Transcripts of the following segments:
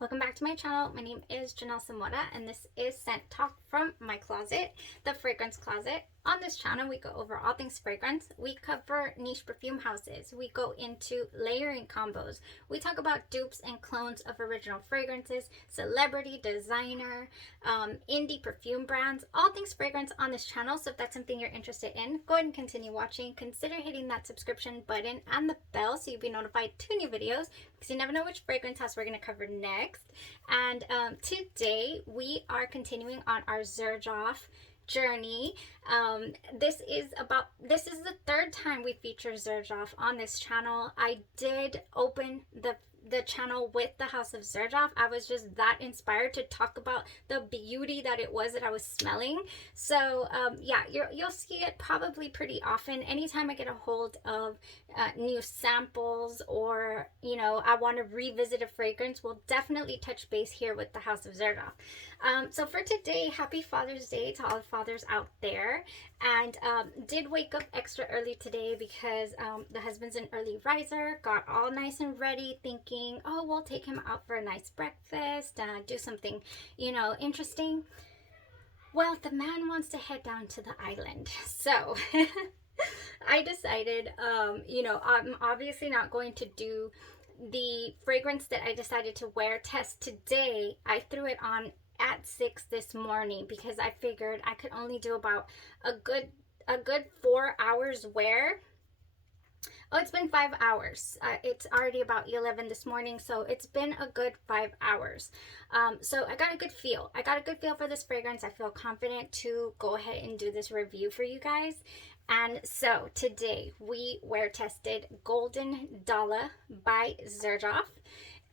Welcome back to my channel. My name is Janelle Samora and this is Scent Talk from my closet, the fragrance closet. On this channel we go over all things fragrance. We cover niche perfume houses. We go into layering combos. We talk about dupes and clones of original fragrances, celebrity, designer, indie perfume brands, all things fragrance on this channel. So if that's something you're interested in, go ahead and continue watching. Consider hitting that subscription button and the bell so you'll be notified to new videos, because you never know which fragrance house we're going to cover next. And today we are continuing on our XERJOFF journey. This is the third time we feature XERJOFF on this channel. I did open the channel with the House of XERJOFF. I was just that inspired to talk about the beauty that it was that I was smelling. So yeah, you'll see it probably pretty often. Anytime I get a hold of new samples, or I want to revisit a fragrance, we'll definitely touch base here with the House of XERJOFF. So for today, happy Father's Day to all the fathers out there. And did wake up extra early today because the husband's an early riser. Got all nice and ready, thinking, oh, we'll take him out for a nice breakfast, do something, interesting. Well, the man wants to head down to the island, so I decided, I'm obviously not going to do the fragrance that I decided to wear test today. I threw it on at 6 this morning because I figured I could only do about a good 4 hours wear. Oh, it's been 5 hours. It's already about 11 this morning, so it's been a good 5 hours. So I got a good feel. I got a good feel for this fragrance. I feel confident to go ahead and do this review for you guys. And so today we wear tested Golden Dallah by XERJOFF.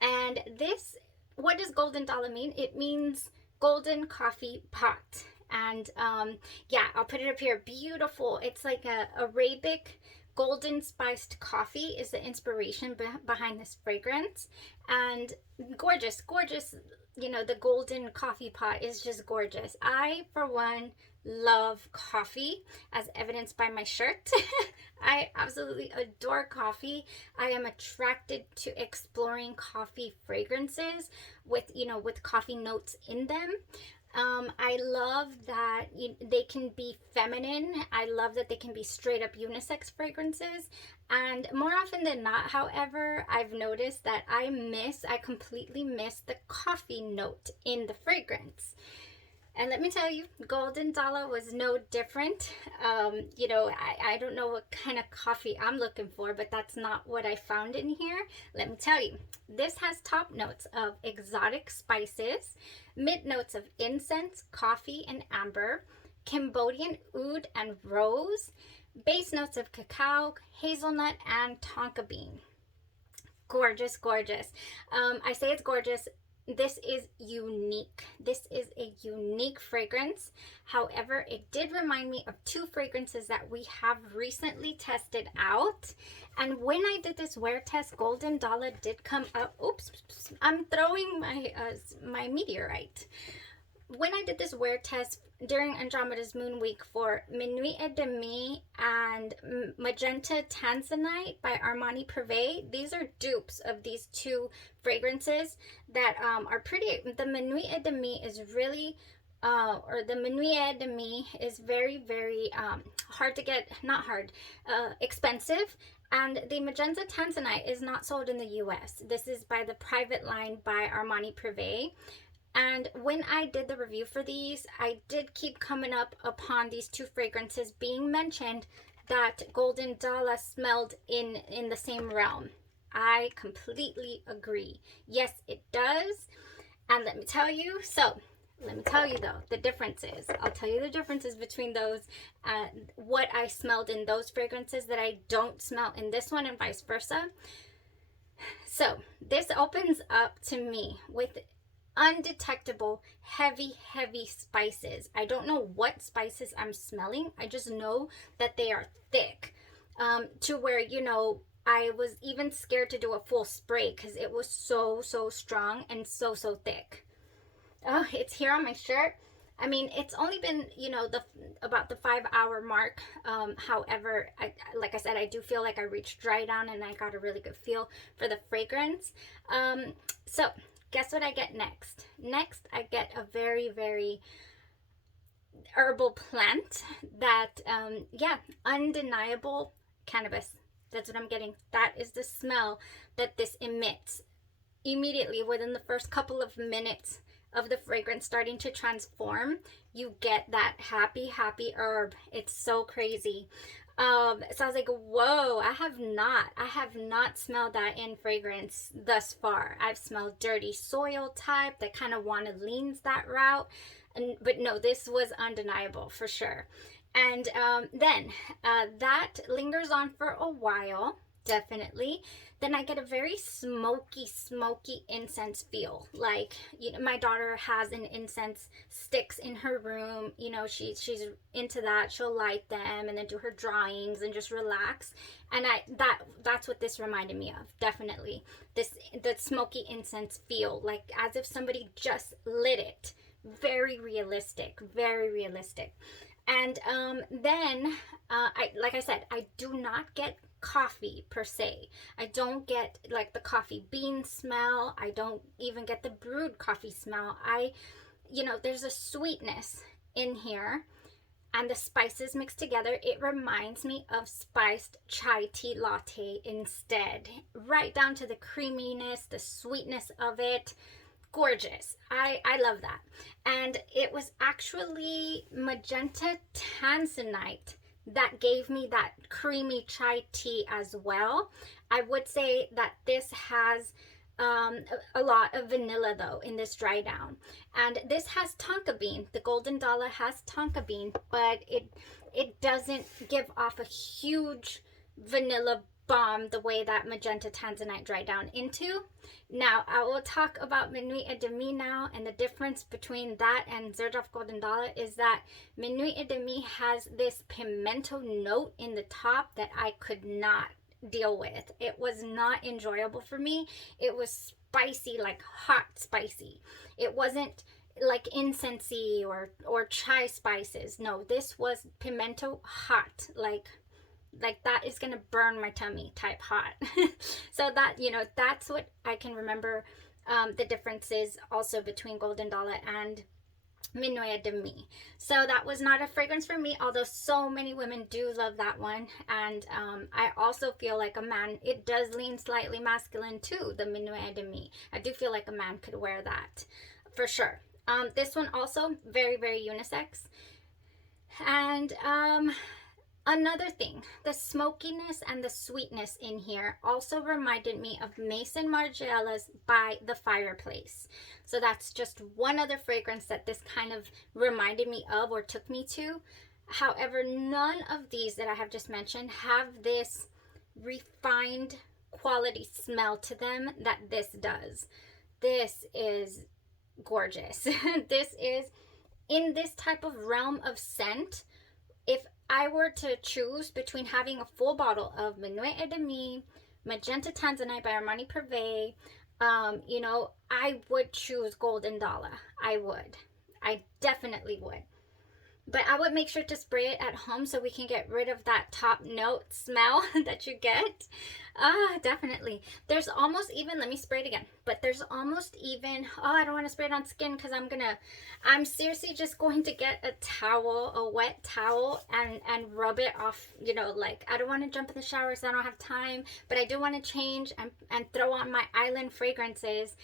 And this, what does Golden Dallah mean? It means golden coffee pot. And yeah, I'll put it up here. Beautiful. It's like a Arabic golden spiced coffee is the inspiration behind this fragrance. And gorgeous, gorgeous. The golden coffee pot is just gorgeous. I, for one, love coffee, as evidenced by my shirt. I absolutely adore coffee. I am attracted to exploring coffee fragrances with coffee notes in them. I love that they can be feminine. I love that they can be straight up unisex fragrances. And more often than not, however, I've noticed that I completely miss the coffee note in the fragrance. And let me tell you, Golden Dallah was no different. I don't know what kind of coffee I'm looking for, but that's not what I found in here. Let me tell you, this has top notes of exotic spices, mid notes of incense, coffee, and amber, Cambodian oud and rose, base notes of cacao, hazelnut, and tonka bean. Gorgeous, gorgeous. I say it's gorgeous. This is unique. This is a unique fragrance. However, it did remind me of two fragrances that we have recently tested out. And when I did this wear test, Golden Dallah did come up. Oops, I'm throwing my meteorite. When I did this wear test during Andromeda's Moon Week for Minuit et Demi and Magenta Tanzanite by Armani Privé, these are dupes of these two fragrances that are pretty. The Minuit et Demi is really, the Minuit et Demi is very, very hard to get, not hard, expensive. And the Magenta Tanzanite is not sold in the US. This is by the private line by Armani Privé. And when I did the review for these, I did keep coming up upon these two fragrances being mentioned that Golden Dallah smelled in the same realm. I completely agree. Yes, it does. And let me tell you though, the differences. I'll tell you the differences between those, what I smelled in those fragrances that I don't smell in this one, and vice versa. So this opens up to me with undetectable heavy spices. I don't know what spices I'm smelling. I just know that they are thick, to where I was even scared to do a full spray because it was so strong and so thick. Oh, it's here on my shirt. I mean, it's only been, about the 5 hour mark. However, like I said, I do feel like I reached dry down and I got a really good feel for the fragrance. So guess what I get next? Next, I get a very, very herbal plant that, yeah, undeniable cannabis. That's what I'm getting. That is the smell that this emits immediately within the first couple of minutes of the fragrance starting to transform. You get that happy, happy herb. It's so crazy. So I was like, whoa, I have not smelled that in fragrance thus far. I've smelled dirty soil type that kind of leans that route. But no, this was undeniable for sure. And then that lingers on for a while, definitely. Then I get a very smoky incense feel. Like, you know, my daughter has an incense sticks in her room. You know, she's into that. She'll light them and then do her drawings and just relax. And that's what this reminded me of, definitely. The smoky incense feel, like as if somebody just lit it. Very realistic, very realistic. And then, like I said, I do not get coffee per se. I don't get like the coffee bean smell. I don't even get the brewed coffee smell. You know, there's a sweetness in here, and the spices mixed together, it reminds me of spiced chai tea latte instead. Right down to the creaminess, the sweetness of it. Gorgeous. I love that. And it was actually magenta tanzanite that gave me that creamy chai tea as well. I would say that this has a lot of vanilla though in this dry down, and this has tonka bean. The Golden Dallah has tonka bean, but it doesn't give off a huge vanilla bomb the way that magenta tanzanite dry down into. Now I will talk about Minuit et Demi now, and the difference between that and XERJOFF Golden Dallah is that Minuit et Demi has this pimento note in the top that I could not deal with. It was not enjoyable for me. It was spicy, like hot spicy. It wasn't like incensey or chai spices. No, this was pimento hot, like that is gonna burn my tummy type hot. So that, you know, that's what I can remember. The differences also between Golden Dallah and Minuit et Demi. So that was not a fragrance for me, although so many women do love that one. And I also feel like a man, it does lean slightly masculine too, the Minuit et Demi. I do feel like a man could wear that for sure. This one also very, very unisex. And another thing, the smokiness and the sweetness in here also reminded me of Maison Margiela's By the Fireplace. So that's just one other fragrance that this kind of reminded me of or took me to. However, none of these that I have just mentioned have this refined quality smell to them that this does. This is gorgeous. This is in this type of realm of scent. If I were to choose between having a full bottle of Minuit et Demi, Magenta Tanzanite by Armani Privé, you know, I would choose Golden Dallah. I would. I definitely would. But I would make sure to spray it at home so we can get rid of that top note smell that you get. Definitely. There's almost even, let me spray it again, but there's almost even, oh, I don't want to spray it on skin because I'm seriously just going to get a towel, a wet towel, and rub it off, you know, like, I don't want to jump in the shower because I don't have time, but I do want to change and throw on my island fragrances,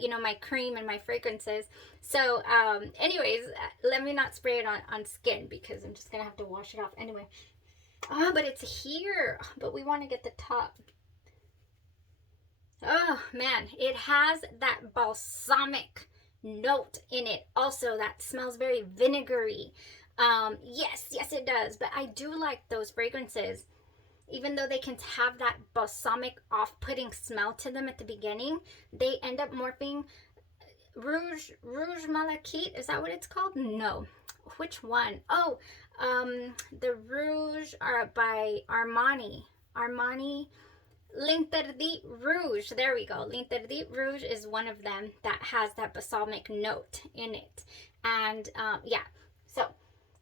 you know, my cream and my fragrances. So, anyways, let me not spray it on skin because I'm just going to have to wash it off anyway. Oh, but it's here. But we want to get the top. Oh, man. It has that balsamic note in it also that smells very vinegary. Yes, it does. But I do like those fragrances. Even though they can have that balsamic off-putting smell to them at the beginning, they end up morphing. Rouge Malachite, is that what it's called? No. Which one? Oh, the Rouge are by Armani. L'Interdit Rouge. There we go. L'Interdit Rouge is one of them that has that balsamic note in it. And yeah,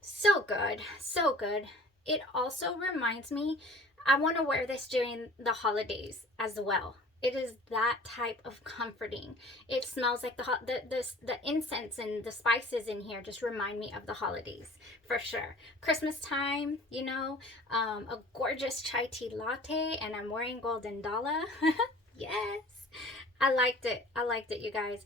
so good. So good. It also reminds me, I want to wear this during the holidays as well. It is that type of comforting. It smells like the incense and the spices in here just remind me of the holidays for sure. Christmas time, you know, a gorgeous chai tea latte, and I'm wearing Golden Dallah. Yes, I liked it. I liked it, you guys.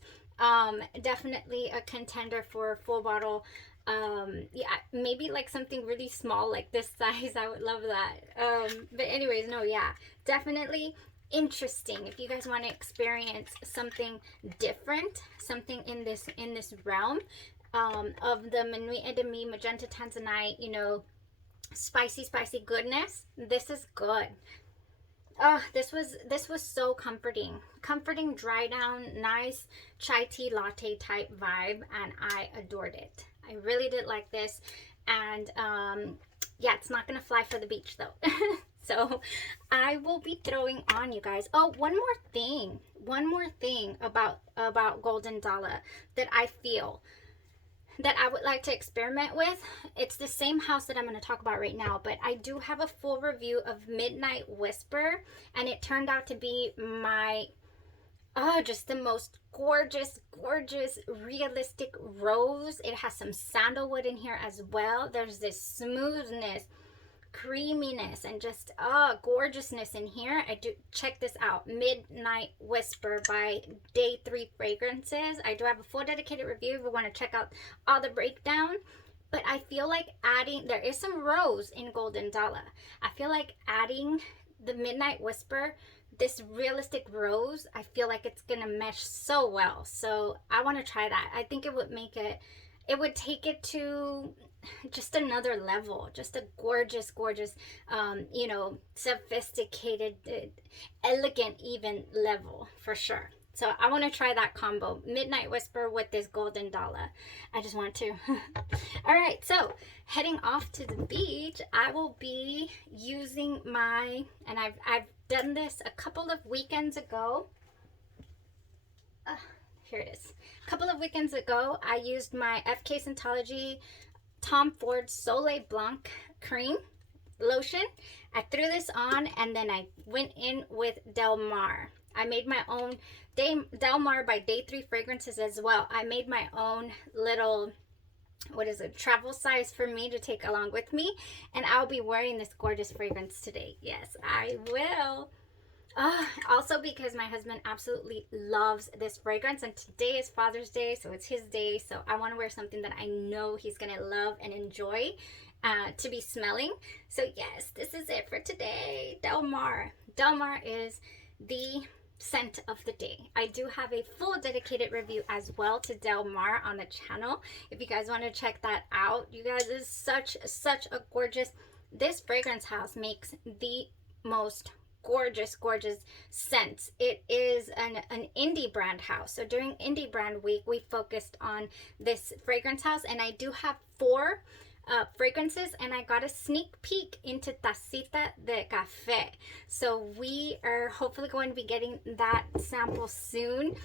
Definitely a contender for a full bottle. Yeah, maybe like something really small like this size. I would love that. But anyways, no, yeah, definitely interesting. If you guys want to experience something different, something in this realm of the Minuit de Mi Magenta Tanzanite, you know, spicy goodness, this is good. Oh, this was so comforting, dry down, nice chai tea latte type vibe, and I adored it. I really did like this. And yeah, it's not gonna fly for the beach though. So I will be throwing on, you guys. Oh, one more thing about Golden Dallah that I feel that I would like to experiment with. It's the same house that I'm going to talk about right now, but I do have a full review of Midnight Whisper, and it turned out to be my just the most gorgeous realistic rose. It has some sandalwood in here as well. There's this smoothness, creaminess, and just gorgeousness in here. I do check this out, Midnight Whisper by Day 3 Fragrances. I do have a full dedicated review if you want to check out all the breakdown. But I feel like adding, there is some rose in Golden Dallah. I feel like adding the Midnight Whisper, this realistic rose, I feel like it's gonna mesh so well. So I want to try that. I think it would make it, it would take it to just another level, just a gorgeous you know, sophisticated, elegant even level for sure. So I want to try that combo, Midnight Whisper with this Golden Dallah. I just want to. All right, so heading off to the beach, I will be using my, and I've done this a couple of weekends ago. Here it is. A couple of weekends ago, I used my FK Scientology Tom Ford Soleil Blanc cream lotion. I threw this on, and then I went in with Del Mar. I made my own Del Mar by Day 3 Fragrances as well. I made my own little, what is it, travel size for me to take along with me, and I'll be wearing this gorgeous fragrance today. Yes, I will. Also because my husband absolutely loves this fragrance, and today is Father's Day, so it's his day, so I want to wear something that I know he's gonna love and enjoy to be smelling. So yes, this is it for today. Del Mar. Del Mar is the scent of the day. I do have a full dedicated review as well to Del Mar on the channel if you guys want to check that out. You guys, is such a gorgeous, this fragrance house makes the most gorgeous scents. It is an indie brand house, so during indie brand week we focused on this fragrance house, and I do have 4 fragrances, and I got a sneak peek into Tacita de Café, so we are hopefully going to be getting that sample soon.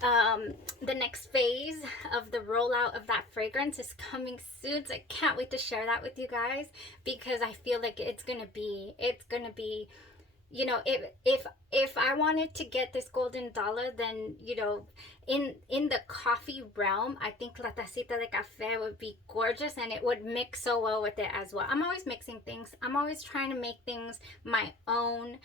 The next phase of the rollout of that fragrance is coming soon, so I can't wait to share that with you guys, because I feel like it's gonna be, you know, if I wanted to get this Golden Dallah, then, you know, in the coffee realm, I think La Tacita de Café would be gorgeous, and it would mix so well with it as well. I'm always mixing things. I'm always trying to make things my own,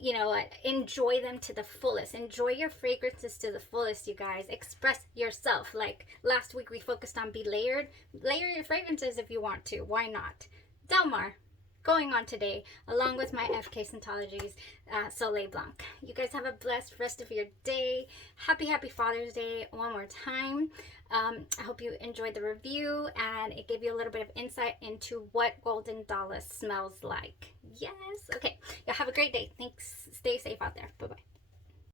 you know, enjoy them to the fullest. Enjoy your fragrances to the fullest, you guys. Express yourself. Like last week we focused on be layered. Layer your fragrances if you want to. Why not? Del Mar going on today, along with my FK Scientology's Soleil Blanc. You guys have a blessed rest of your day. Happy Father's Day one more time. I hope you enjoyed the review, and it gave you a little bit of insight into what Golden Dallah smells like. Yes. Okay. Y'all have a great day. Thanks. Stay safe out there. Bye-bye.